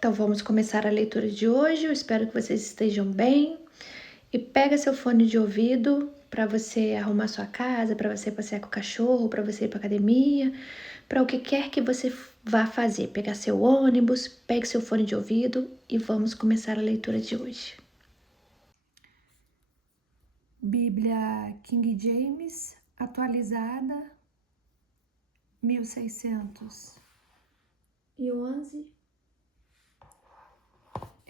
Então vamos começar a leitura de hoje. Eu espero que vocês estejam bem. E pega seu fone de ouvido para você arrumar sua casa, para você passear com o cachorro, para você ir para academia, para o que quer que você vá fazer. Pegar seu ônibus, pegue seu fone de ouvido e vamos começar a leitura de hoje. Bíblia King James, atualizada, 1611.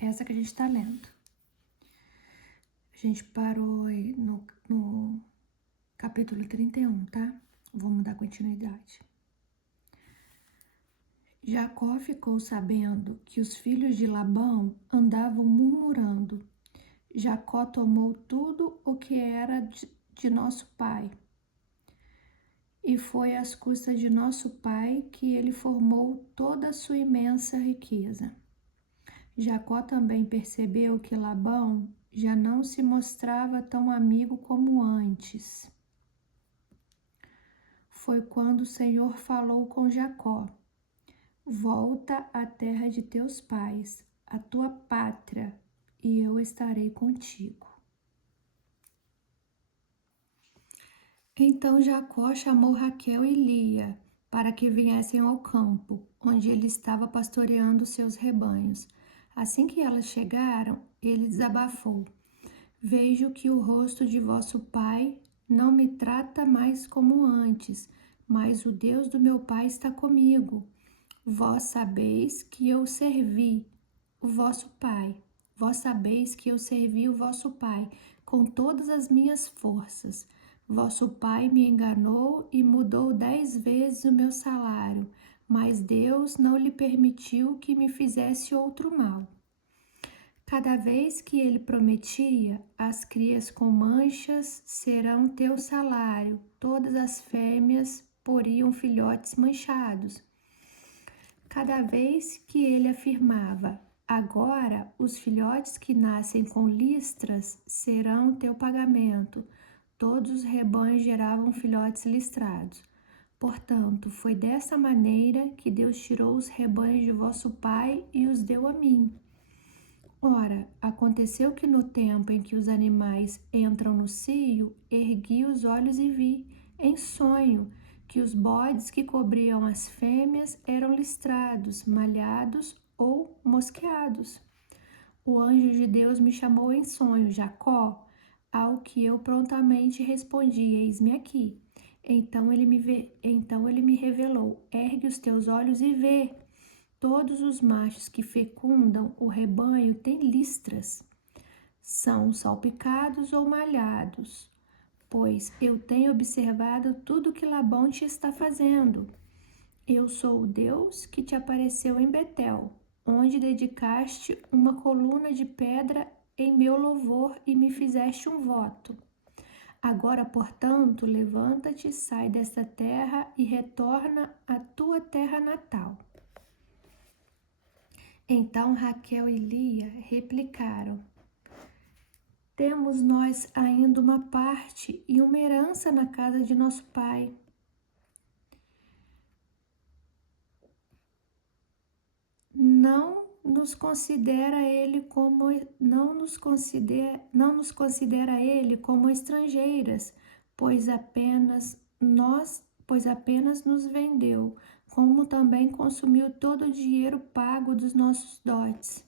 Essa que a gente está lendo. A gente parou aí no capítulo 31, tá? Vamos dar continuidade. Jacó ficou sabendo que os filhos de Labão andavam murmurando. Jacó tomou tudo o que era de nosso pai. E foi às custas de nosso pai que ele formou toda a sua imensa riqueza. Jacó também percebeu que Labão já não se mostrava tão amigo como antes. Foi quando o Senhor falou com Jacó: volta à terra de teus pais, à tua pátria, e eu estarei contigo. Então Jacó chamou Raquel e Lia para que viessem ao campo, onde ele estava pastoreando seus rebanhos. Assim que elas chegaram, ele desabafou: vejo que o rosto de vosso pai não me trata mais como antes, mas o Deus do meu pai está comigo. Vós sabeis que eu servi o vosso pai. Vós sabeis que eu servi o vosso pai com todas as minhas forças. Vosso pai me enganou e mudou 10 vezes o meu salário, mas Deus não lhe permitiu que me fizesse outro mal. Cada vez que ele prometia, as crias com manchas serão teu salário, todas as fêmeas poriam filhotes manchados. Cada vez que ele afirmava: agora os filhotes que nascem com listras serão teu pagamento, todos os rebanhos geravam filhotes listrados. Portanto, foi dessa maneira que Deus tirou os rebanhos de vosso pai e os deu a mim. Ora, aconteceu que no tempo em que os animais entram no cio, ergui os olhos e vi, em sonho, que os bodes que cobriam as fêmeas eram listrados, malhados ou mosqueados. O anjo de Deus me chamou em sonho: Jacó, ao que eu prontamente respondi: eis-me aqui. Então ele me revelou: ergue os teus olhos e vê. Todos os machos que fecundam o rebanho têm listras. São salpicados ou malhados, pois eu tenho observado tudo que Labão te está fazendo. Eu sou o Deus que te apareceu em Betel, onde dedicaste uma coluna de pedra em meu louvor e me fizeste um voto. Agora, portanto, levanta-te, sai desta terra e retorna à tua terra natal. Então Raquel e Lia replicaram: temos nós ainda uma parte e uma herança na casa de nosso pai. Não nos considera ele como estrangeiras, pois apenas nos vendeu, como também consumiu todo o dinheiro pago dos nossos dotes.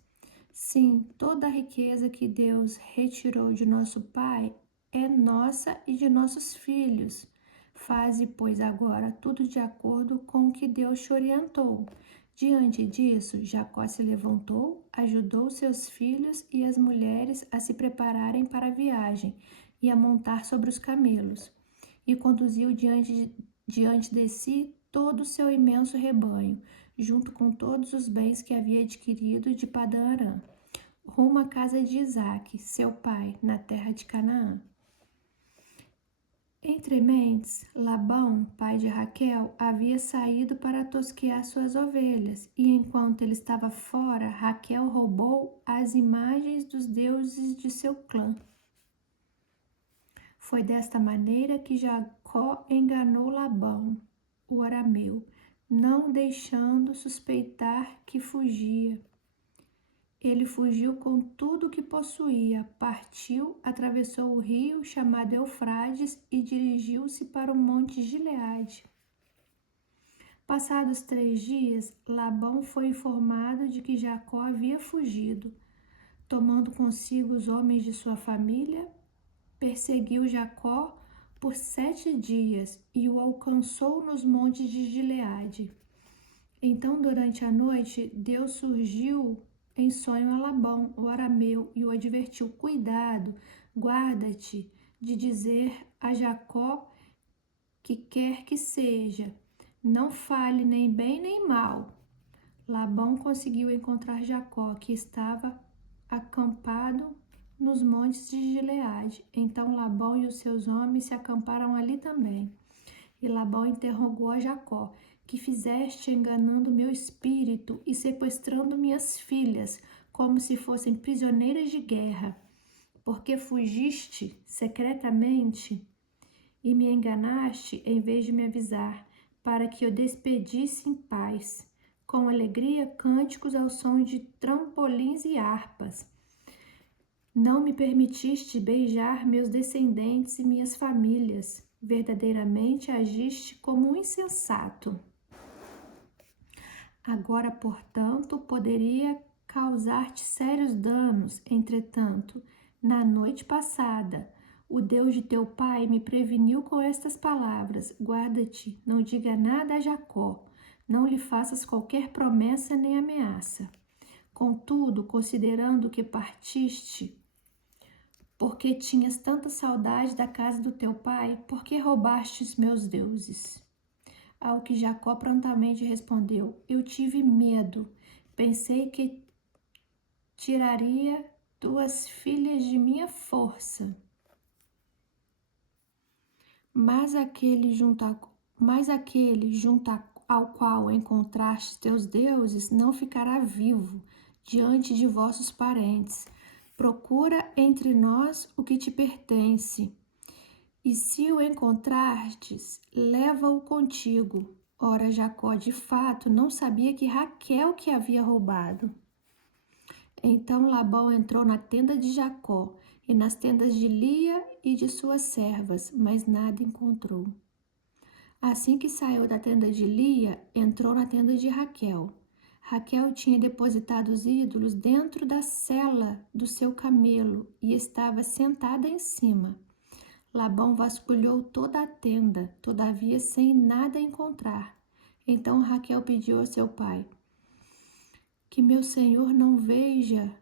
Sim, toda a riqueza que Deus retirou de nosso pai é nossa e de nossos filhos. Faze, pois, agora tudo de acordo com o que Deus te orientou. Diante disso, Jacó se levantou, ajudou seus filhos e as mulheres a se prepararem para a viagem e a montar sobre os camelos, e conduziu diante de si todo o seu imenso rebanho, junto com todos os bens que havia adquirido de Padã Arã, rumo à casa de Isaque, seu pai, na terra de Canaã. Entrementes, Labão, pai de Raquel, havia saído para tosquear suas ovelhas, e enquanto ele estava fora, Raquel roubou as imagens dos deuses de seu clã. Foi desta maneira que Jacó enganou Labão, o arameu, não deixando suspeitar que fugia. Ele fugiu com tudo o que possuía, partiu, atravessou o rio chamado Eufrates e dirigiu-se para o monte Gileade. Passados 3 dias, Labão foi informado de que Jacó havia fugido. Tomando consigo os homens de sua família, perseguiu Jacó por 7 dias e o alcançou nos montes de Gileade. Então, durante a noite, Deus surgiu em sonho a Labão, o arameu, e o advertiu: cuidado, guarda-te de dizer a Jacó que quer que seja, não fale nem bem nem mal. Labão conseguiu encontrar Jacó, que estava acampado nos montes de Gileade. Então Labão e os seus homens se acamparam ali também. E Labão interrogou a Jacó: que fizeste enganando meu espírito e sequestrando minhas filhas, como se fossem prisioneiras de guerra? Porque fugiste secretamente e me enganaste em vez de me avisar, para que eu despedisse em paz, com alegria, cânticos ao som de trampolins e harpas. Não me permitiste beijar meus descendentes e minhas famílias. Verdadeiramente agiste como um insensato. Agora, portanto, poderia causar-te sérios danos. Entretanto, na noite passada, o Deus de teu pai me preveniu com estas palavras: guarda-te, não diga nada a Jacó, não lhe faças qualquer promessa nem ameaça. Contudo, considerando que partiste, porque tinhas tanta saudade da casa do teu pai, por que roubaste os meus deuses? Ao que Jacó prontamente respondeu: eu tive medo, pensei que tiraria tuas filhas de minha força. Mas aquele junto ao qual encontraste teus deuses não ficará vivo diante de vossos parentes. Procura entre nós o que te pertence, e se o encontrardes, leva-o contigo. Ora, Jacó de fato não sabia que Raquel que havia roubado. Então Labão entrou na tenda de Jacó e nas tendas de Lia e de suas servas, mas nada encontrou. Assim que saiu da tenda de Lia, entrou na tenda de Raquel. Raquel tinha depositado os ídolos dentro da sela do seu camelo e estava sentada em cima. Labão vasculhou toda a tenda, todavia sem nada encontrar. Então Raquel pediu ao seu pai: que meu senhor não veja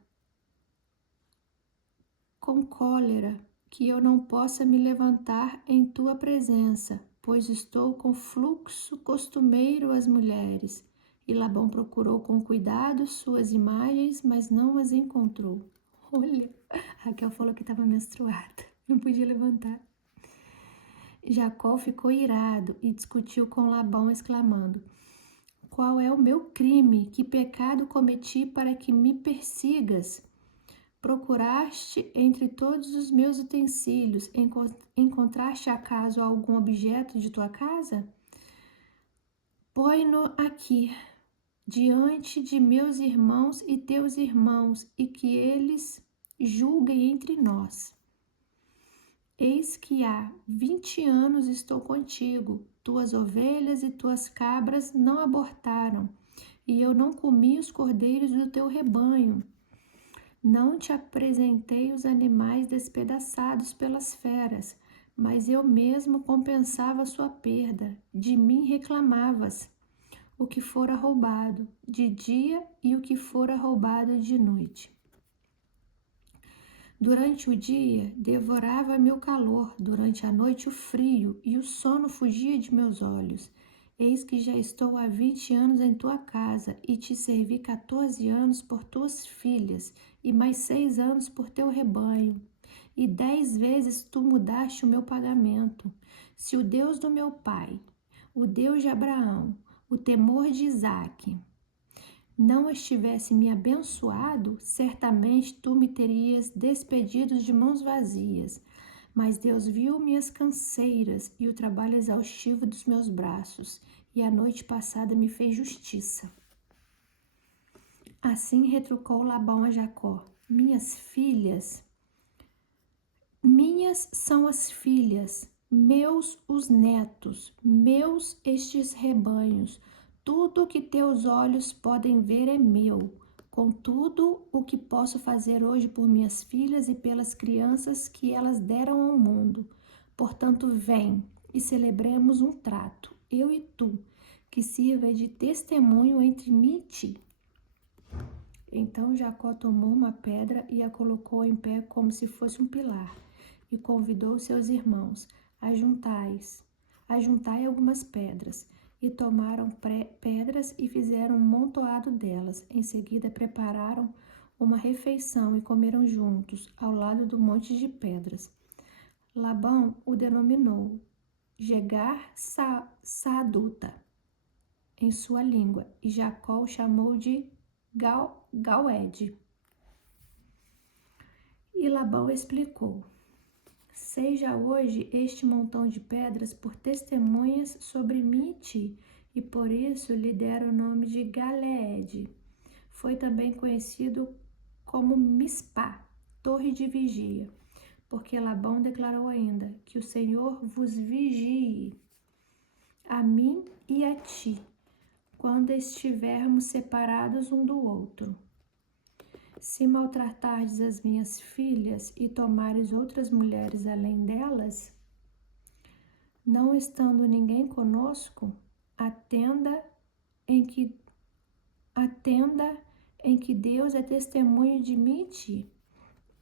com cólera, que eu não possa me levantar em tua presença, pois estou com fluxo costumeiro às mulheres. E Labão procurou com cuidado suas imagens, mas não as encontrou. Olha, Raquel falou que estava menstruada, não podia levantar. Jacó ficou irado e discutiu com Labão, exclamando: qual é o meu crime? Que pecado cometi para que me persigas? Procuraste entre todos os meus utensílios, encontraste acaso algum objeto de tua casa? Põe-no aqui, diante de meus irmãos e teus irmãos, e que eles julguem entre nós. Eis que há 20 anos estou contigo, tuas ovelhas e tuas cabras não abortaram, e eu não comi os cordeiros do teu rebanho. Não te apresentei os animais despedaçados pelas feras, mas eu mesmo compensava sua perda, de mim reclamavas o que fora roubado de dia e o que fora roubado de noite. Durante o dia devorava-me o calor, durante a noite o frio, e o sono fugia de meus olhos. Eis que já estou há 20 anos em tua casa, e te servi 14 anos por tuas filhas, e mais 6 anos por teu rebanho. E 10 vezes tu mudaste o meu pagamento. Se o Deus do meu pai, o Deus de Abraão, o temor de Isaque, não estivesse me abençoado, certamente tu me terias despedido de mãos vazias. Mas Deus viu minhas canseiras e o trabalho exaustivo dos meus braços, e a noite passada me fez justiça. Assim retrucou Labão a Jacó: minhas são as filhas, meus os netos, meus estes rebanhos. Tudo o que teus olhos podem ver é meu. Contudo, o que posso fazer hoje por minhas filhas e pelas crianças que elas deram ao mundo? Portanto, vem e celebremos um trato, eu e tu, que sirva de testemunho entre mim e ti. Então Jacó tomou uma pedra e a colocou em pé como se fosse um pilar, e convidou seus irmãos: ajuntai algumas pedras. E tomaram pedras e fizeram um montoado delas. Em seguida prepararam uma refeição e comeram juntos, ao lado do monte de pedras. Labão o denominou Jegar-Saaduta em sua língua, e Jacó o chamou de Gauede. E Labão explicou: seja hoje este montão de pedras por testemunhas sobre mim e ti, e por isso lhe deram o nome de Galeede. Foi também conhecido como Mispá, torre de vigia, porque Labão declarou ainda: que o Senhor vos vigie, a mim e a ti, quando estivermos separados um do outro. Se maltratardes as minhas filhas e tomares outras mulheres além delas, não estando ninguém conosco, a tenda em que Deus é testemunho de mim e ti.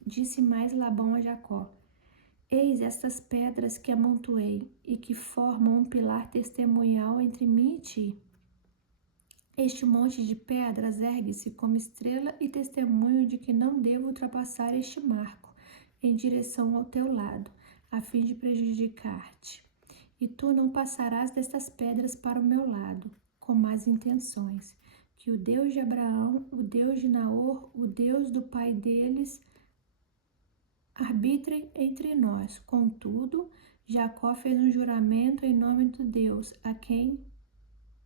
Disse mais Labão a Jacó: eis estas pedras que amontoei e que formam um pilar testemunhal entre mim e ti. Este monte de pedras ergue-se como estrela e testemunho de que não devo ultrapassar este marco em direção ao teu lado, a fim de prejudicar-te. E tu não passarás destas pedras para o meu lado, com más intenções. Que o Deus de Abraão, o Deus de Naor, o Deus do pai deles, arbitrem entre nós. Contudo, Jacó fez um juramento em nome do Deus, a quem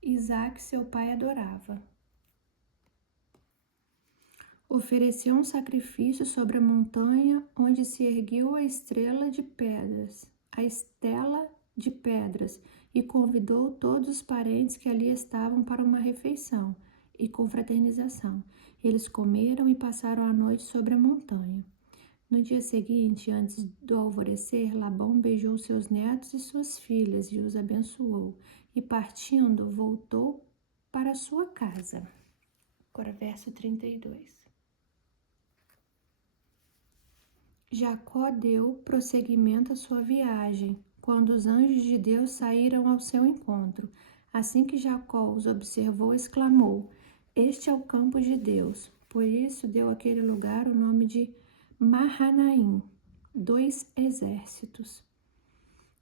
Isaque, seu pai, adorava. Ofereceu um sacrifício sobre a montanha onde se ergueu a estela de pedras, e convidou todos os parentes que ali estavam para uma refeição e confraternização. Eles comeram e passaram a noite sobre a montanha. No dia seguinte, antes do alvorecer, Labão beijou seus netos e suas filhas e os abençoou. E partindo, voltou para sua casa. Agora, verso 32. Jacó deu prosseguimento à sua viagem, quando os anjos de Deus saíram ao seu encontro. Assim que Jacó os observou, exclamou: este é o campo de Deus. Por isso deu àquele lugar o nome de Mahanaim, 2 exércitos.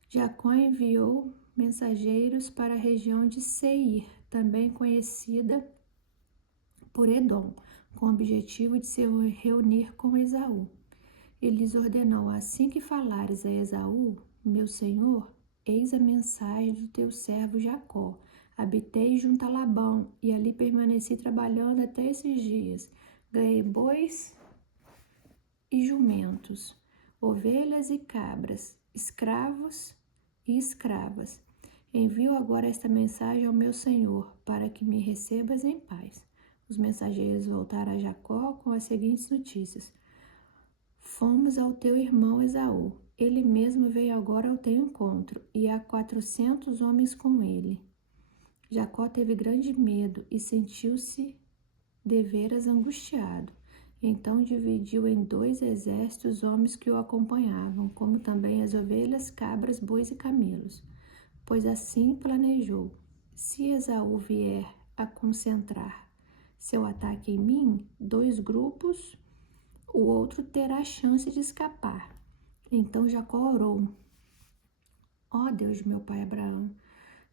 Jacó enviou mensageiros para a região de Seir, também conhecida por Edom, com o objetivo de se reunir com Esaú. Ele lhes ordenou: assim que falares a Esaú, meu senhor, eis a mensagem do teu servo Jacó. Habitei junto a Labão e ali permaneci trabalhando até esses dias. Ganhei bois e jumentos, ovelhas e cabras, escravos e escravas. Envio agora esta mensagem ao meu senhor, para que me recebas em paz. Os mensageiros voltaram a Jacó com as seguintes notícias: fomos ao teu irmão Esaú. Ele mesmo veio agora ao teu encontro, e há 400 homens com ele. Jacó teve grande medo e sentiu-se deveras angustiado. Então dividiu em 2 exércitos os homens que o acompanhavam, como também as ovelhas, cabras, bois e camelos. Pois assim planejou: se Esaú vier a concentrar seu ataque em mim, 2 grupos, o outro terá chance de escapar. Então Jacó orou: ó Deus de meu pai Abraão,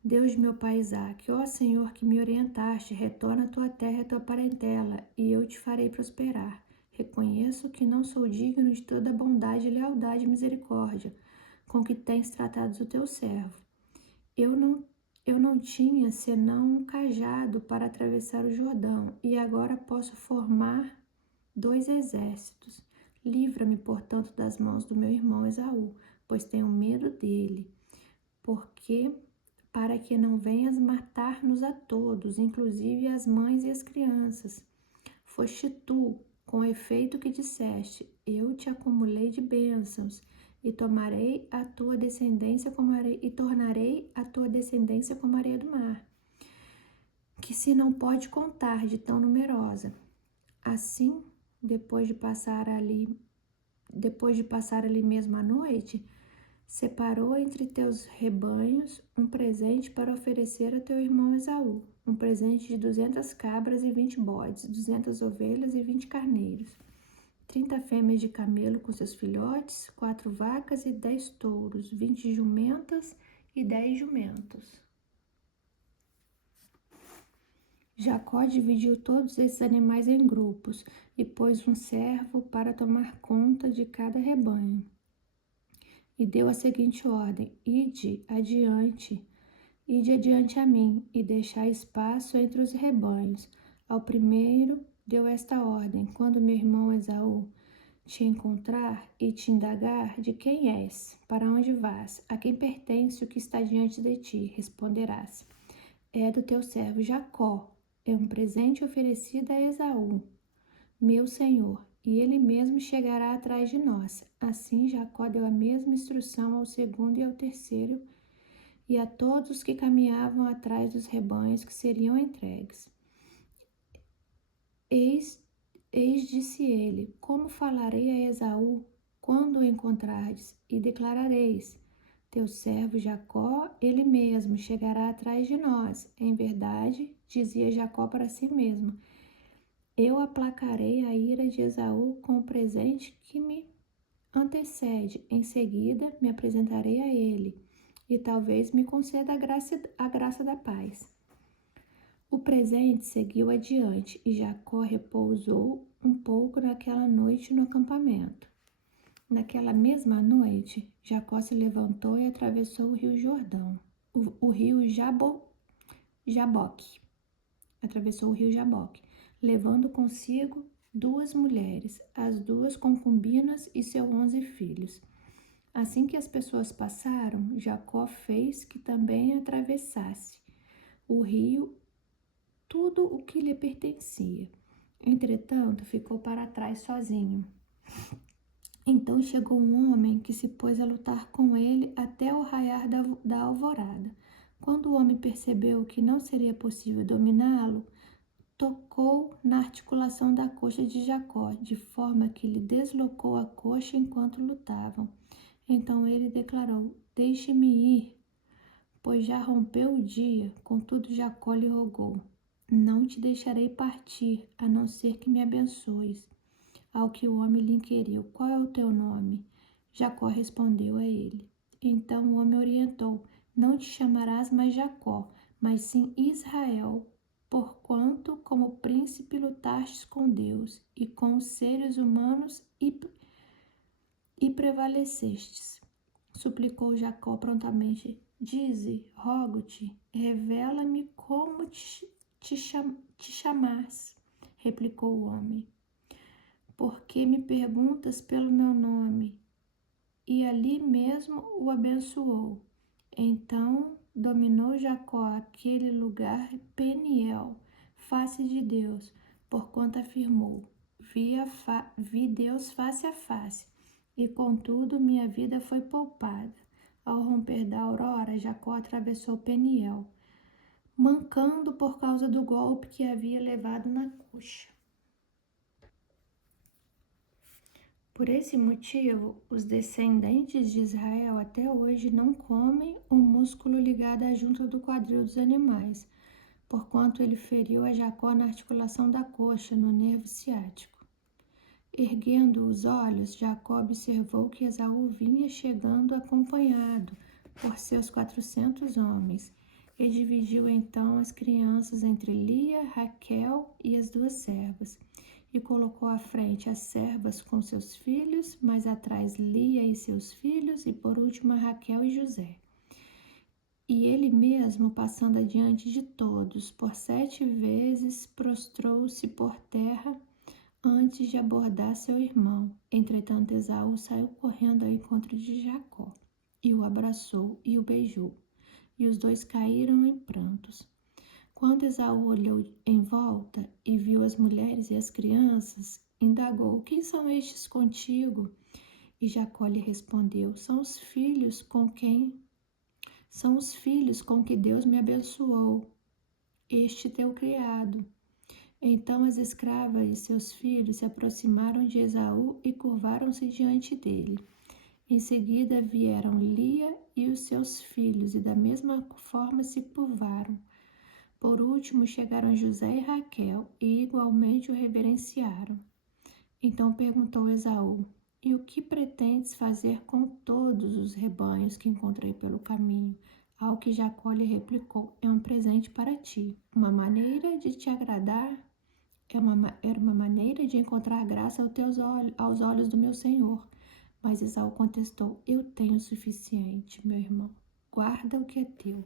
Deus de meu pai Isaque, ó Senhor que me orientaste, retorna à tua terra e à tua parentela, e eu te farei prosperar. Reconheço que não sou digno de toda a bondade, lealdade e misericórdia com que tens tratado o teu servo. Eu não tinha senão um cajado para atravessar o Jordão, e agora posso formar 2 exércitos. Livra-me, portanto, das mãos do meu irmão Esaú, pois tenho medo dele, porque para que não venhas matar-nos a todos, inclusive as mães e as crianças. Foste tu, com efeito que disseste, eu te acumulei de bênçãos, e tomarei a tua descendência como areia, e tornarei a tua descendência como a areia do mar, que se não pode contar de tão numerosa. Assim, depois de passar ali mesmo a noite, separou entre teus rebanhos um presente para oferecer a teu irmão Esaú, um presente de 200 cabras e 20 bodes, 200 ovelhas e 20 carneiros, 30 fêmeas de camelo com seus filhotes, 4 vacas e 10 touros, 20 jumentas e 10 jumentos. Jacó dividiu todos esses animais em grupos e pôs um servo para tomar conta de cada rebanho. E deu a seguinte ordem: ide adiante a mim, e deixai espaço entre os rebanhos. Ao primeiro deu esta ordem: quando meu irmão Esaú te encontrar e te indagar de quem és, para onde vás, a quem pertence o que está diante de ti, responderás: é do teu servo Jacó, é um presente oferecido a Esaú, meu senhor, e ele mesmo chegará atrás de nós. Assim Jacó deu a mesma instrução ao segundo e ao terceiro, e a todos os que caminhavam atrás dos rebanhos que seriam entregues. Eis, disse ele, como falarei a Esaú quando o encontrardes, e declarareis: teu servo Jacó, ele mesmo, chegará atrás de nós. Em verdade, dizia Jacó para si mesmo, eu aplacarei a ira de Esaú com o presente que me antecede. Em seguida, me apresentarei a ele, e talvez me conceda a graça da paz. O presente seguiu adiante, e Jacó repousou um pouco naquela noite no acampamento. Naquela mesma noite, Jacó se levantou e atravessou o rio Jordão, o rio Jaboque. Atravessou o rio Jaboque, levando consigo 2 mulheres, as 2 concubinas e seus 11 filhos. Assim que as pessoas passaram, Jacó fez que também atravessasse o rio tudo o que lhe pertencia. Entretanto, ficou para trás sozinho. Então chegou um homem que se pôs a lutar com ele até o raiar da alvorada. Quando o homem percebeu que não seria possível dominá-lo, tocou na articulação da coxa de Jacó, de forma que lhe deslocou a coxa enquanto lutavam. Então ele declarou: deixe-me ir, pois já rompeu o dia. Contudo, Jacó lhe rogou: não te deixarei partir, a não ser que me abençoes. Ao que o homem lhe inquiriu: qual é o teu nome? Jacó respondeu a ele. Então o homem orientou: não te chamarás mais Jacó, mas sim Israel, porquanto como príncipe lutastes com Deus e com os seres humanos e prevalecestes. Suplicou Jacó prontamente: dize, rogo-te, revela-me como te chamas. Replicou o homem: porque me perguntas pelo meu nome? E ali mesmo o abençoou. Então dominou Jacó aquele lugar Peniel, face de Deus, porquanto afirmou: vi Deus face a face, e contudo minha vida foi poupada. Ao romper da aurora, Jacó atravessou Peniel, mancando por causa do golpe que havia levado na coxa. Por esse motivo, os descendentes de Israel até hoje não comem o músculo ligado à junta do quadril dos animais, porquanto ele feriu a Jacó na articulação da coxa, no nervo ciático. Erguendo os olhos, Jacó observou que Esaú vinha chegando acompanhado por seus 400 homens, e dividiu então as crianças entre Lia, Raquel e as 2 servas, e colocou à frente as servas com seus filhos, mais atrás Lia e seus filhos, e por último Raquel e José. E ele mesmo, passando adiante de todos, por 7 vezes prostrou-se por terra antes de abordar seu irmão. Entretanto, Esaú saiu correndo ao encontro de Jacó, e o abraçou e o beijou. E os dois caíram em prantos. Quando Esaú olhou em volta e viu as mulheres e as crianças, indagou: Quem são estes contigo? E Jacó lhe respondeu: São os filhos com que Deus me abençoou, este teu criado. Então as escravas e seus filhos se aproximaram de Esaú e curvaram-se diante dele. Em seguida vieram Lia e os seus filhos, e da mesma forma se curvaram. Por último chegaram José e Raquel, e igualmente o reverenciaram. Então perguntou Esaú: E o que pretendes fazer com todos os rebanhos que encontrei pelo caminho? Ao que Jacó lhe replicou: É um presente para ti, uma maneira de te agradar, era uma maneira de encontrar graça aos olhos do meu senhor. Mas Esaú contestou: Eu tenho o suficiente, meu irmão, guarda o que é teu.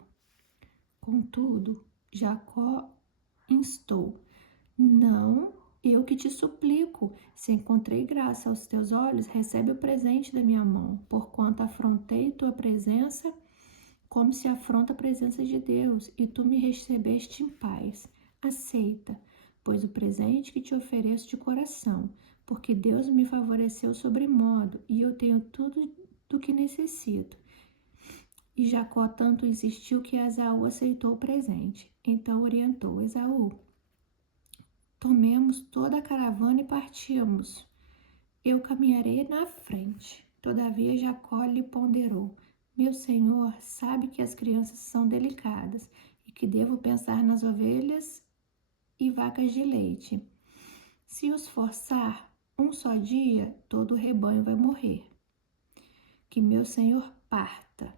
Contudo, Jacó instou: Não, eu que te suplico, se encontrei graça aos teus olhos, recebe o presente da minha mão, porquanto afrontei tua presença como se afronta a presença de Deus, e tu me recebeste em paz. Aceita, pois o presente que te ofereço de coração, porque Deus me favoreceu sobremodo, e eu tenho tudo do que necessito. E Jacó tanto insistiu que Esaú aceitou o presente. Então orientou Esaú: Tomemos toda a caravana e partimos. Eu caminharei na frente. Todavia Jacó lhe ponderou: Meu senhor sabe que as crianças são delicadas e que devo pensar nas ovelhas e vacas de leite. Se os forçar um só dia, todo o rebanho vai morrer. Que meu senhor parta,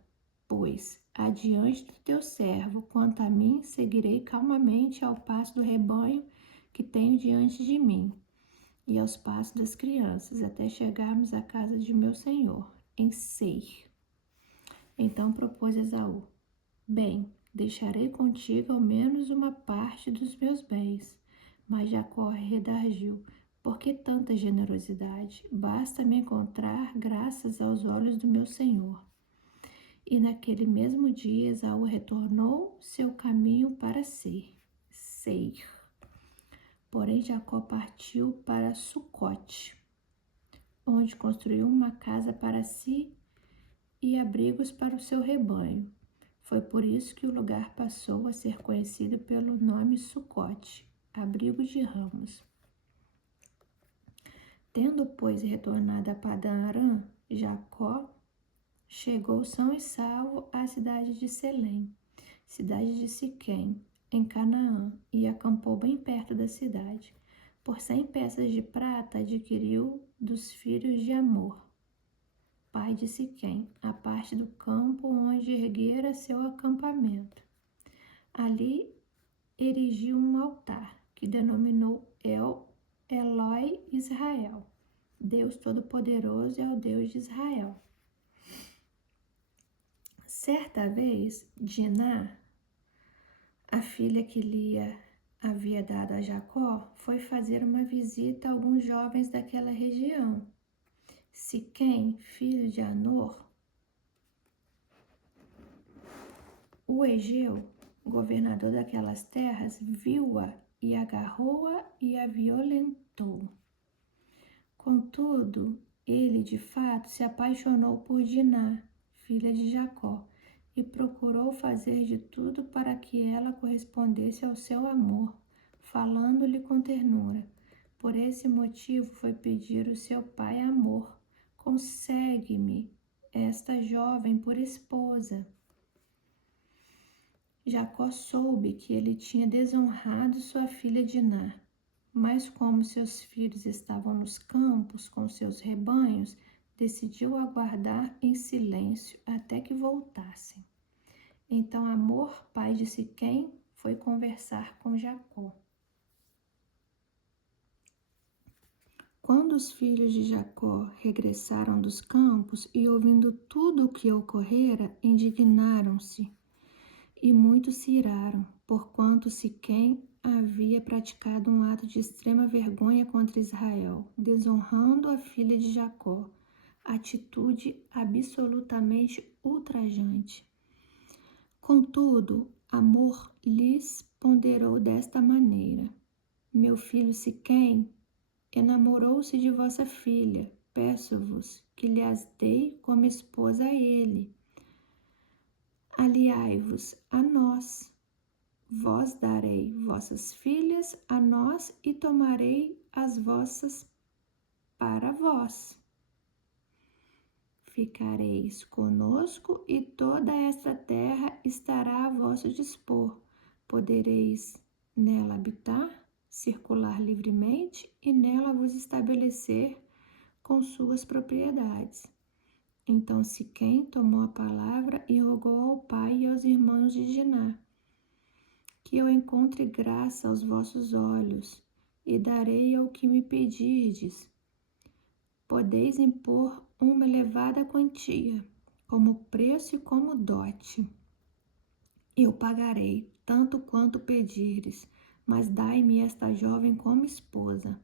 pois, adiante do teu servo. Quanto a mim, seguirei calmamente ao passo do rebanho que tenho diante de mim, e aos passos das crianças, até chegarmos à casa de meu senhor, em Seir. Então propôs Esaú: Bem, deixarei contigo ao menos uma parte dos meus bens. Mas Jacó redarguiu: Por que tanta generosidade? Basta-me encontrar graças aos olhos do meu senhor. E naquele mesmo dia Esaú retornou seu caminho para Seir. Porém Jacó partiu para Sucote, onde construiu uma casa para si e abrigos para o seu rebanho. Foi por isso que o lugar passou a ser conhecido pelo nome Sucote, abrigo de ramos. Tendo, pois, retornado a Padã Arã, Jacó chegou são e salvo à cidade de Selém, cidade de Siquém, em Canaã, e acampou bem perto da cidade. Por 100 peças de prata adquiriu dos filhos de Amor, pai de Siquém, a parte do campo onde erguera seu acampamento. Ali erigiu um altar, que denominou Eloi Israel. Deus Todo-Poderoso é o Deus de Israel. Certa vez, Diná, a filha que Lia havia dado a Jacó, foi fazer uma visita a alguns jovens daquela região. Siquém, filho de Anor, o Egeu, governador daquelas terras, viu-a e agarrou-a e a violentou. Contudo, ele de fato se apaixonou por Diná, filha de Jacó, e procurou fazer de tudo para que ela correspondesse ao seu amor, falando-lhe com ternura. Por esse motivo foi pedir o seu pai Amor: Consegue-me esta jovem por esposa. Jacó soube que ele tinha desonrado sua filha Diná, mas como seus filhos estavam nos campos com seus rebanhos, decidiu aguardar em silêncio até que voltassem. Então Amor, pai de Siquém, foi conversar com Jacó. Quando os filhos de Jacó regressaram dos campos e ouvindo tudo o que ocorrera, indignaram-se. E muitos se iraram, porquanto Siquém havia praticado um ato de extrema vergonha contra Israel, desonrando a filha de Jacó, atitude absolutamente ultrajante. Contudo, Hamor lhes ponderou desta maneira: meu filho Siquém enamorou-se de vossa filha, peço-vos que lhe as dei como esposa a ele. Aliai-vos a nós, vós darei vossas filhas a nós e tomarei as vossas para vós. Ficareis conosco e toda esta terra estará a vosso dispor. Podereis nela habitar, circular livremente e nela vos estabelecer com suas propriedades. Então Siquém tomou a palavra e rogou ao pai e aos irmãos de Diná: que eu encontre graça aos vossos olhos, e darei ao que me pedirdes. Podeis impor uma elevada quantia, como preço e como dote. Eu pagarei tanto quanto pedirdes, mas dai-me esta jovem como esposa.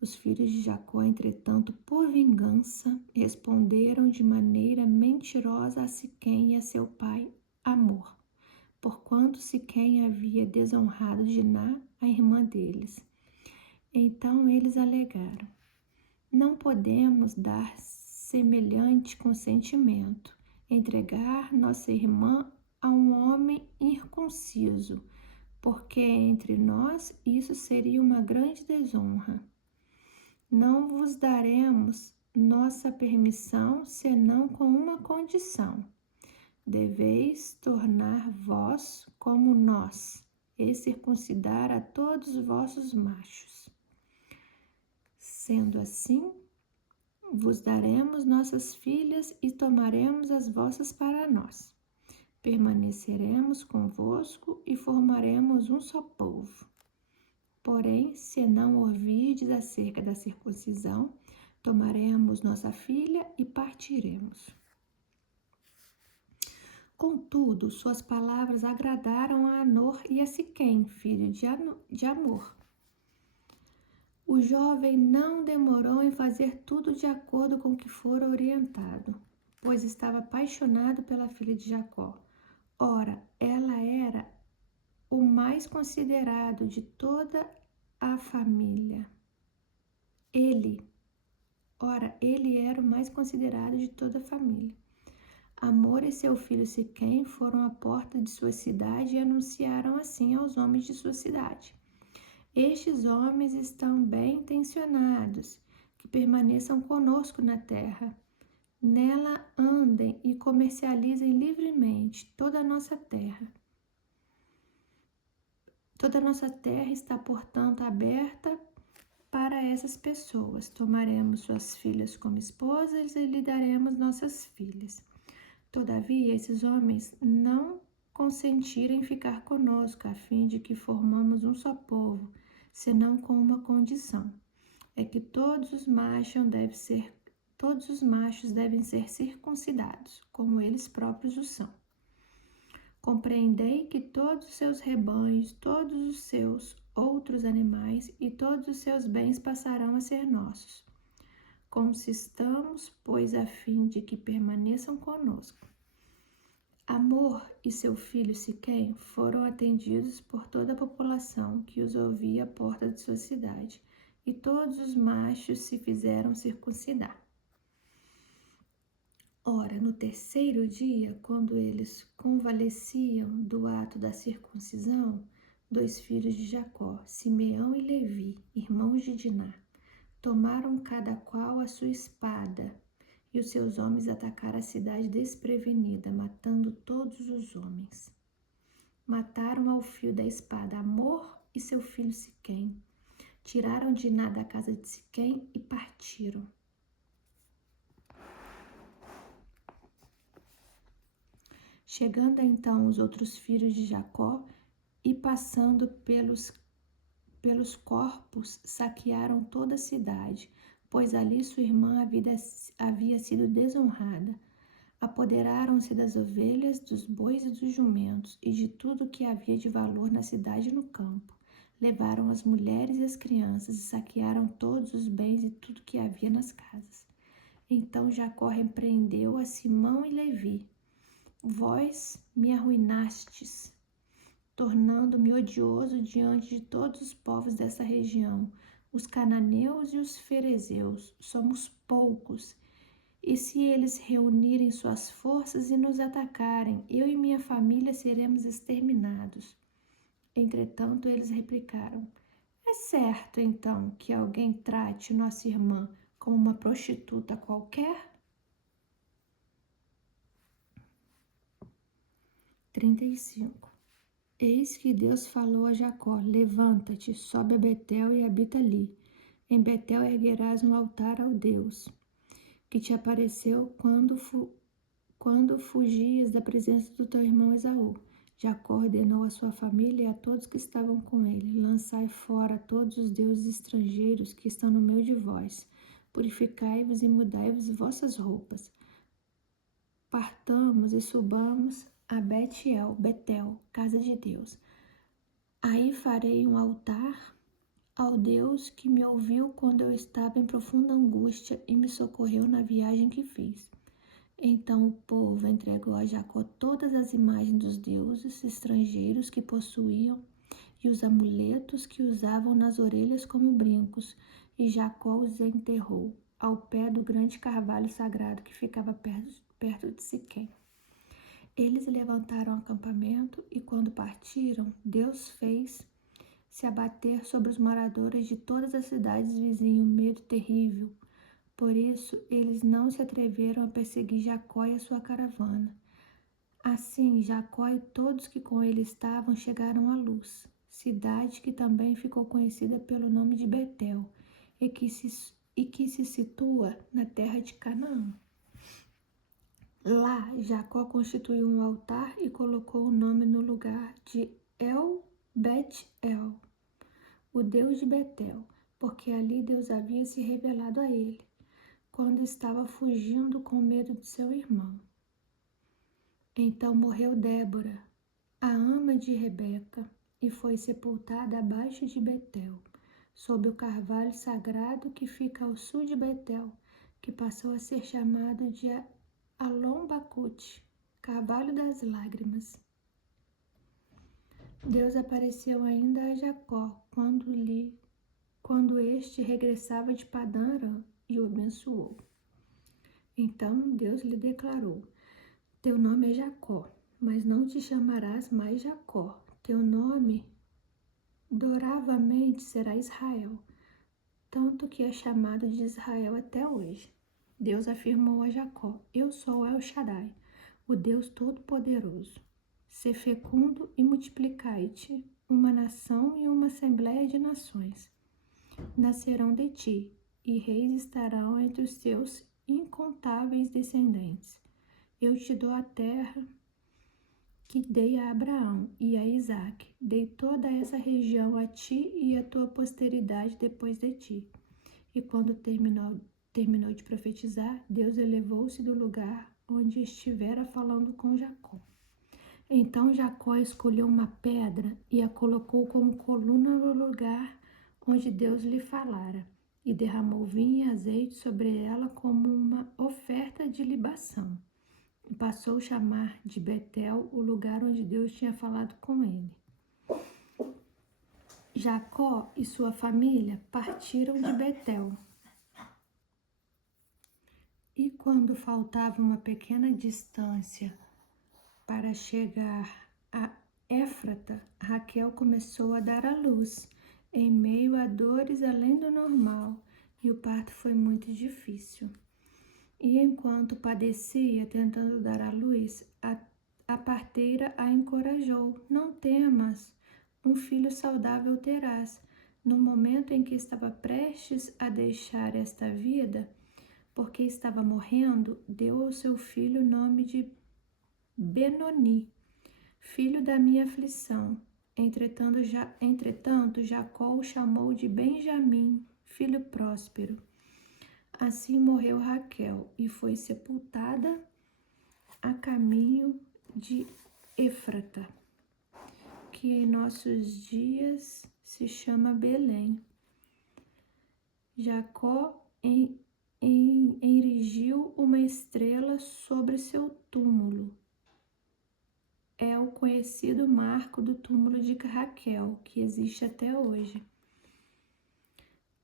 Os filhos de Jacó, entretanto, por vingança, responderam de maneira mentirosa a Siquém e a seu pai Hamor, porquanto Siquém havia desonrado Diná, a irmã deles. Então eles alegaram: não podemos dar semelhante consentimento, entregar nossa irmã a um homem incircunciso, porque entre nós isso seria uma grande desonra. Não vos daremos nossa permissão, senão com uma condição: deveis tornar vós como nós, e circuncidar a todos os vossos machos. Sendo assim, vos daremos nossas filhas e tomaremos as vossas para nós. Permaneceremos convosco e formaremos um só povo. Porém, se não ouvirdes acerca da circuncisão, tomaremos nossa filha e partiremos. Contudo, suas palavras agradaram a Anor e a Siquém, filho de Hamor. O jovem não demorou em fazer tudo de acordo com o que fora orientado, pois estava apaixonado pela filha de Jacó. Ora, ela era o mais considerado de toda a família. Ele era o mais considerado de toda a família. Hamor e seu filho Siquém foram à porta de sua cidade e anunciaram assim aos homens de sua cidade: estes homens estão bem intencionados, que permaneçam conosco na terra. Nela andem e comercializem livremente toda a nossa terra. Toda a nossa terra está, portanto, aberta para essas pessoas. Tomaremos suas filhas como esposas e lhe daremos nossas filhas. Todavia, esses homens não consentiram em ficar conosco, a fim de que formamos um só povo, senão com uma condição: é que todos os machos devem ser circuncidados, como eles próprios o são. Compreendei que todos os seus rebanhos, todos os seus outros animais e todos os seus bens passarão a ser nossos. Consistamos, pois, a fim de que permaneçam conosco. Hamor e seu filho Siquém foram atendidos por toda a população que os ouvia à porta de sua cidade, e todos os machos se fizeram circuncidar. Ora, no terceiro dia, quando eles convalesciam do ato da circuncisão, 2 filhos de Jacó, Simeão e Levi, irmãos de Diná, tomaram cada qual a sua espada, e os seus homens atacaram a cidade desprevenida, matando todos os homens. Mataram ao fio da espada Hamor e seu filho Siquém, tiraram Diná da casa de Siquém e partiram. Chegando então os outros filhos de Jacó e passando pelos corpos, saquearam toda a cidade, pois ali sua irmã havia sido desonrada. Apoderaram-se das ovelhas, dos bois e dos jumentos, e de tudo que havia de valor na cidade e no campo. Levaram as mulheres e as crianças, e saquearam todos os bens e tudo que havia nas casas. Então Jacó repreendeu a Simão e Levi: Vós me arruinastes, tornando-me odioso diante de todos os povos dessa região, os cananeus e os ferezeus. Somos poucos, e se eles reunirem suas forças e nos atacarem, eu e minha família seremos exterminados. Entretanto, eles replicaram: É certo, então, que alguém trate nossa irmã como uma prostituta qualquer? 35. Eis que Deus falou a Jacó: Levanta-te, sobe a Betel e habita ali. Em Betel erguerás um altar ao Deus que te apareceu quando fugias da presença do teu irmão Esaú. Jacó ordenou à sua família e a todos que estavam com ele: Lançai fora todos os deuses estrangeiros que estão no meio de vós. Purificai-vos e mudai-vos vossas roupas. Partamos e subamos a Betel, casa de Deus. Aí farei um altar ao Deus que me ouviu quando eu estava em profunda angústia e me socorreu na viagem que fiz. Então o povo entregou a Jacó todas as imagens dos deuses estrangeiros que possuíam e os amuletos que usavam nas orelhas como brincos, e Jacó os enterrou ao pé do grande carvalho sagrado que ficava perto de Siquém. Eles levantaram acampamento e, quando partiram, Deus fez se abater sobre os moradores de todas as cidades vizinhas um medo terrível. Por isso, eles não se atreveram a perseguir Jacó e a sua caravana. Assim, Jacó e todos que com ele estavam chegaram à Luz, cidade que também ficou conhecida pelo nome de Betel e que se situa na terra de Canaã. Lá, Jacó constituiu um altar e colocou o nome no lugar de El-Bet-El, o Deus de Betel, porque ali Deus havia se revelado a ele, quando estava fugindo com medo de seu irmão. Então morreu Débora, a ama de Rebeca, e foi sepultada abaixo de Betel, sob o carvalho sagrado que fica ao sul de Betel, que passou a ser chamado de Alon-Bacute, carvalho das lágrimas. Deus apareceu ainda a Jacó quando este regressava de Padã Arã e o abençoou. Então Deus lhe declarou: Teu nome é Jacó, mas não te chamarás mais Jacó. Teu nome doravante será Israel, tanto que é chamado de Israel até hoje. Deus afirmou a Jacó: Eu sou El Shaddai, o Deus Todo-Poderoso. Sê fecundo e multiplicai-te, uma nação e uma assembléia de nações. Nascerão de ti, e reis estarão entre os teus incontáveis descendentes. Eu te dou a terra que dei a Abraão e a Isaque. Dei toda essa região a ti e a tua posteridade depois de ti. E quando terminou de profetizar, Deus elevou-se do lugar onde estivera falando com Jacó. Então Jacó escolheu uma pedra e a colocou como coluna no lugar onde Deus lhe falara, e derramou vinho e azeite sobre ela como uma oferta de libação. E passou a chamar de Betel o lugar onde Deus tinha falado com ele. Jacó e sua família partiram de Betel. E quando faltava uma pequena distância para chegar a Éfrata, Raquel começou a dar à luz, em meio a dores além do normal, e o parto foi muito difícil. E enquanto padecia tentando dar à luz, a parteira a encorajou: Não temas, um filho saudável terás. No momento em que estava prestes a deixar esta vida, porque estava morrendo, deu ao seu filho o nome de Benoni, filho da minha aflição. Entretanto, Jacó o chamou de Benjamim, filho próspero. Assim morreu Raquel e foi sepultada a caminho de Éfrata, que em nossos dias se chama Belém. Jacó erigiu uma estrela sobre seu túmulo. É o conhecido marco do túmulo de Raquel, que existe até hoje.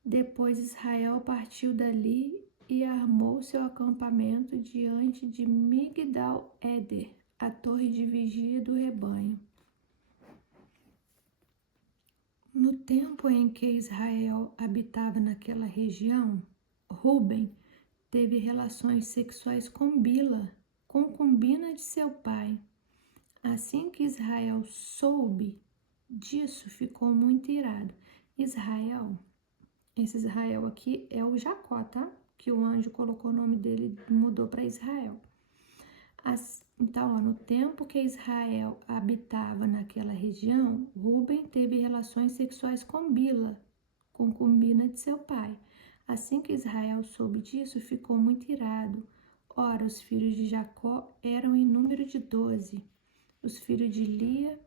Depois Israel partiu dali e armou seu acampamento diante de Migdal-Éder, a torre de vigia do rebanho. No tempo em que Israel habitava naquela região, Ruben teve relações sexuais com Bila, concubina de seu pai. Assim que Israel soube disso, ficou muito irado. Esse Israel aqui é o Jacó, tá? Que o anjo colocou o nome dele e mudou para Israel. Então, no tempo que Israel habitava naquela região, Ruben teve relações sexuais com Bila, concubina de seu pai. Assim que Israel soube disso, ficou muito irado. Ora, os filhos de Jacó eram em número de 12. Os filhos de Lia,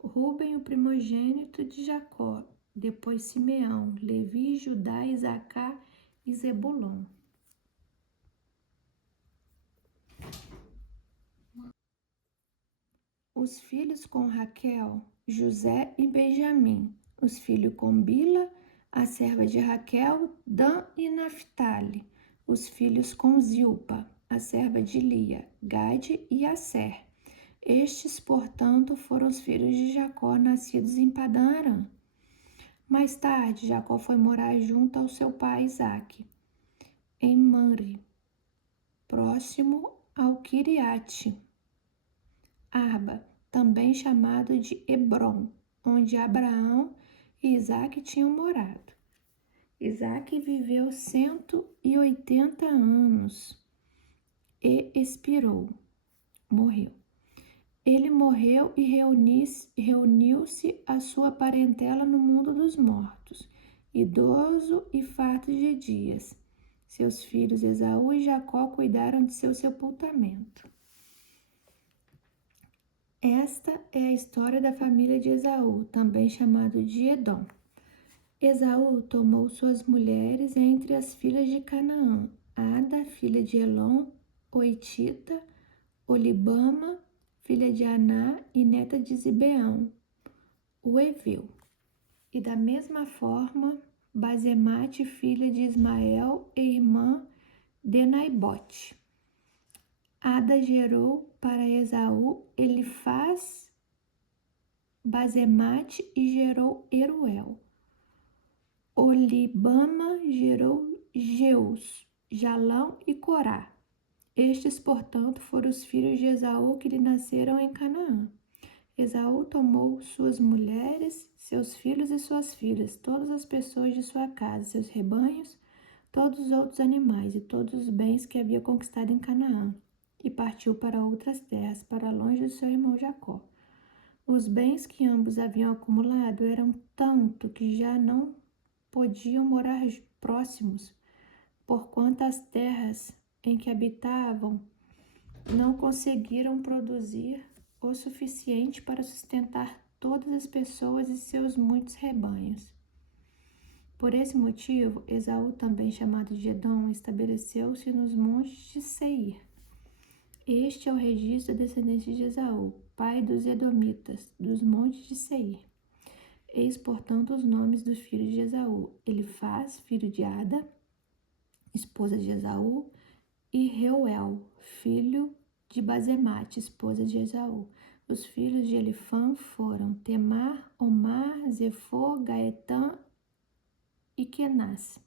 Ruben, o primogênito de Jacó, depois Simeão, Levi, Judá, Isacar e Zebulon. Os filhos com Raquel, José e Benjamim. Os filhos com Bila, a serva de Raquel, Dan e Naphtali. Os filhos com Zilpa, a serva de Lia, Gade e Asser. Estes, portanto, foram os filhos de Jacó, nascidos em Padã-Arã. Mais tarde, Jacó foi morar junto ao seu pai Isaque, em Manre, próximo ao Quiriate Arba, também chamado de Hebrom, onde Abraão e Isaque tinham morado. Isaque viveu 180 anos e expirou, morreu. Ele morreu e reuniu-se a sua parentela no mundo dos mortos, idoso e farto de dias. Seus filhos Esaú e Jacó cuidaram de seu sepultamento. Esta é a história da família de Esaú, também chamado de Edom. Esaú tomou suas mulheres entre as filhas de Canaã, Ada, filha de Elon, o Hitita, Olibama, filha de Aná e neta de Zibeão, o Eveu. E da mesma forma, Basemate, filha de Ismael e irmã de Naibote. Ada gerou para Esaú Elifaz, Basemate e gerou Eruel. Olibama gerou Jeus, Jalão e Corá. Estes, portanto, foram os filhos de Esaú que lhe nasceram em Canaã. Esaú tomou suas mulheres, seus filhos e suas filhas, todas as pessoas de sua casa, seus rebanhos, todos os outros animais e todos os bens que havia conquistado em Canaã, e partiu para outras terras, para longe de seu irmão Jacó. Os bens que ambos haviam acumulado eram tanto que já não podiam morar próximos, porquanto as terras em que habitavam não conseguiram produzir o suficiente para sustentar todas as pessoas e seus muitos rebanhos. Por esse motivo, Esaú, também chamado de Edom, estabeleceu-se nos montes de Seir. Este é o registro da descendência de Esaú, pai dos Edomitas, dos montes de Seir. Eis, portanto, os nomes dos filhos de Esaú: Elifaz, filho de Ada, esposa de Esaú, e Reuel, filho de Basemate, esposa de Esaú. Os filhos de Elifã foram Temar, Omar, Zefô, Gaetã e Kenaz.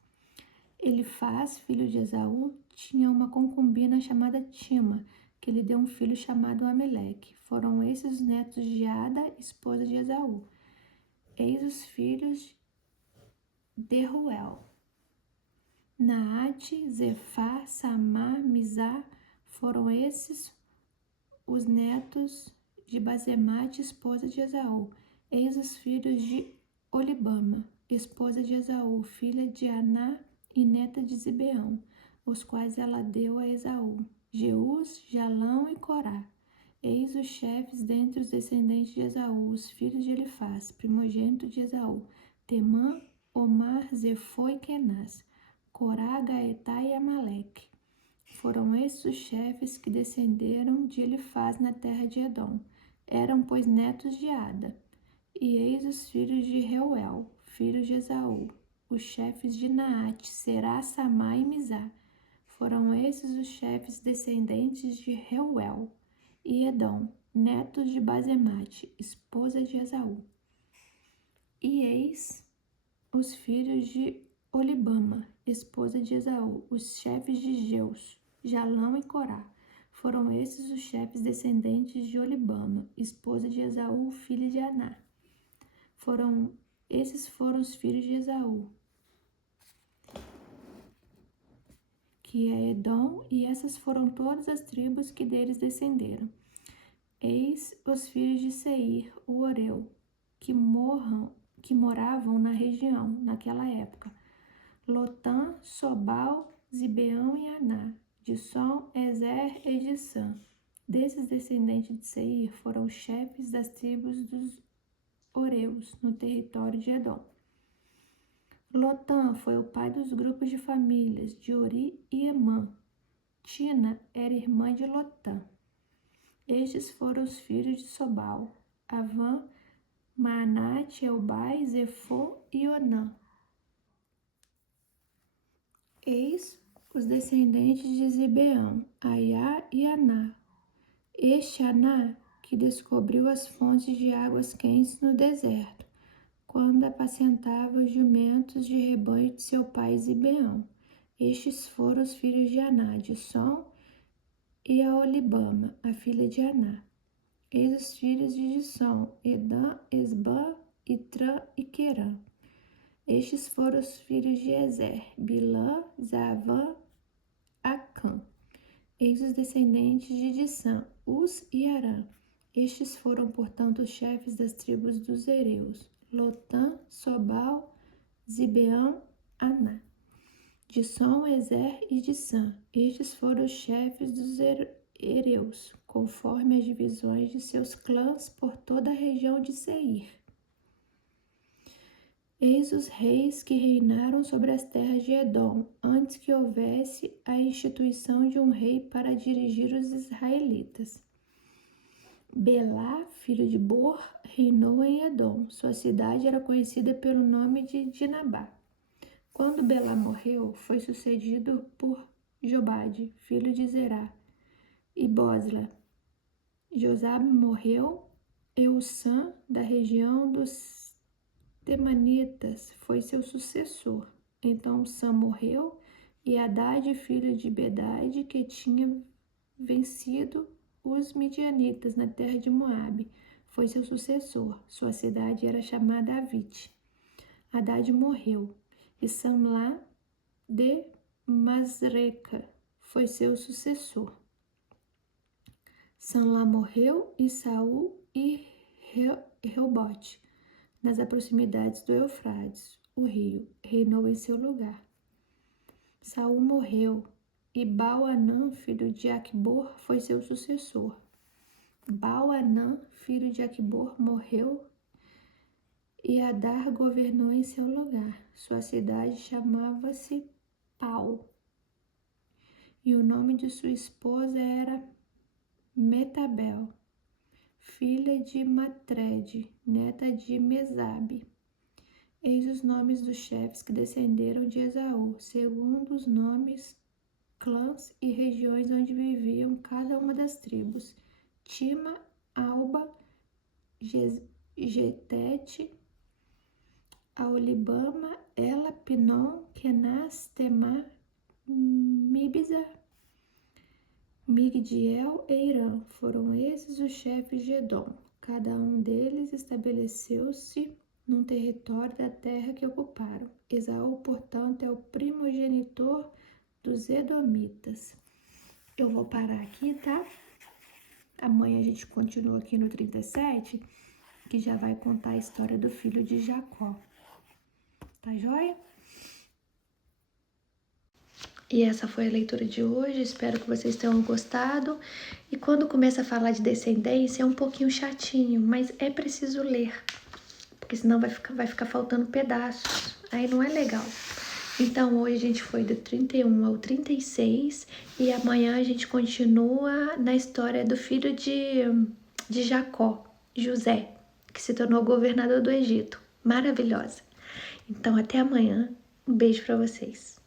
Elifaz, filho de Esaú, tinha uma concubina chamada Tima, que lhe deu um filho chamado Ameleque. Foram esses os netos de Ada, esposa de Esaú. Eis os filhos de Reuel: Naate, Zefá, Samá, Mizá. Foram esses os netos de Basemate, esposa de Esaú. Eis os filhos de Olibama, esposa de Esaú, filha de Aná e neta de Zibeão, os quais ela deu a Esaú. Jeus, Jalão e Corá. Eis os chefes dentre os descendentes de Esaú, os filhos de Elifaz, primogênito de Esaú: Temã, Omar, Zefô e Kenaz, Corá, Gaetá e Amaleque. Foram esses os chefes que descenderam de Elifaz na terra de Edom. Eram, pois, netos de Ada. E eis os filhos de Reuel, filhos de Esaú, os chefes de Naate, Será, Samá e Mizá. Foram esses os chefes descendentes de Reuel e Edom, netos de Basemate, esposa de Esaú. E eis os filhos de Olibama, esposa de Esaú, os chefes de Jeus, Jalão e Corá. Foram esses os chefes descendentes de Olibama, esposa de Esaú, filho de Aná. Esses foram os filhos de Esaú, que é Edom, e essas foram todas as tribos que deles descenderam. Eis os filhos de Seir, o Oreu, que moravam na região, naquela época: Lotã, Sobal, Zibeão e Aná, Dissom, Ezer e Dissã. Desses descendentes de Seir foram os chefes das tribos dos Oreus, no território de Edom. Lotã foi o pai dos grupos de famílias de Ori e Emã. Tina era irmã de Lotã. Estes foram os filhos de Sobal: Avã, Maanate, Eubai, Zefô e Onã. Eis os descendentes de Zibeão: Aiá e Aná. Este Aná que descobriu as fontes de águas quentes no deserto, quando apacentava os jumentos de rebanho de seu pai Zibeão. Estes foram os filhos de Aná, Dissom e a Olibama, a filha de Aná. Eis os filhos de Dissom: Edã, Esbã, Itrã e Querã. Estes foram os filhos de Ezer: Bilã, Zavã, Acã. Eis os descendentes de Dissã: Uz e Arã. Estes foram, portanto, os chefes das tribos dos Hereus: Lotã, Sobal, Zibeão, Aná. Dissom, Ezer e Dissã. Estes foram os chefes dos Hereus, conforme as divisões de seus clãs por toda a região de Seir. Eis os reis que reinaram sobre as terras de Edom, antes que houvesse a instituição de um rei para dirigir os israelitas. Belá, filho de Bor, reinou em Edom. Sua cidade era conhecida pelo nome de Dinabá. Quando Belá morreu, foi sucedido por Jobade, filho de Zerá, e Bosla. Josabe morreu. Eusã, da região dos Temanitas, foi seu sucessor. Então Sam morreu, e Hadad, filho de Bedade, que tinha vencido os midianitas na terra de Moabe, foi seu sucessor. Sua cidade era chamada Avite. Hadad morreu, e Samlá de Masreca foi seu sucessor. Samlá morreu, e Saul e Reobote, nas proximidades do Eufrates, o rio, reinou em seu lugar. Saul morreu, e Baal-Hanã, filho de Aqubor, foi seu sucessor. Baal-Hanã, filho de Aqubor, morreu, e Adar governou em seu lugar. Sua cidade chamava-se Pau, e o nome de sua esposa era Metabel, filha de Matred, neta de Mesabe. Eis os nomes dos chefes que descenderam de Esaú, segundo os nomes, clãs e regiões onde viviam cada uma das tribos: Tima, Alba, Getete, Aolibama, Ela, Pinom, Kenaz, Temá, Mibza, Migdiel e Irã. Foram esses os chefes de Edom. Cada um deles estabeleceu-se num território da terra que ocuparam. Esaú, portanto, é o primogenitor dos Edomitas. Eu vou parar aqui, tá? Amanhã a gente continua aqui no 37, que já vai contar a história do filho de Jacó. Tá joia? E essa foi a leitura de hoje, espero que vocês tenham gostado. E quando começa a falar de descendência é um pouquinho chatinho, mas é preciso ler, porque senão vai ficar faltando pedaços, aí não é legal. Então hoje a gente foi do 31 ao 36 e amanhã a gente continua na história do filho de Jacó, José, que se tornou governador do Egito. Maravilhosa. Então até amanhã, um beijo para vocês.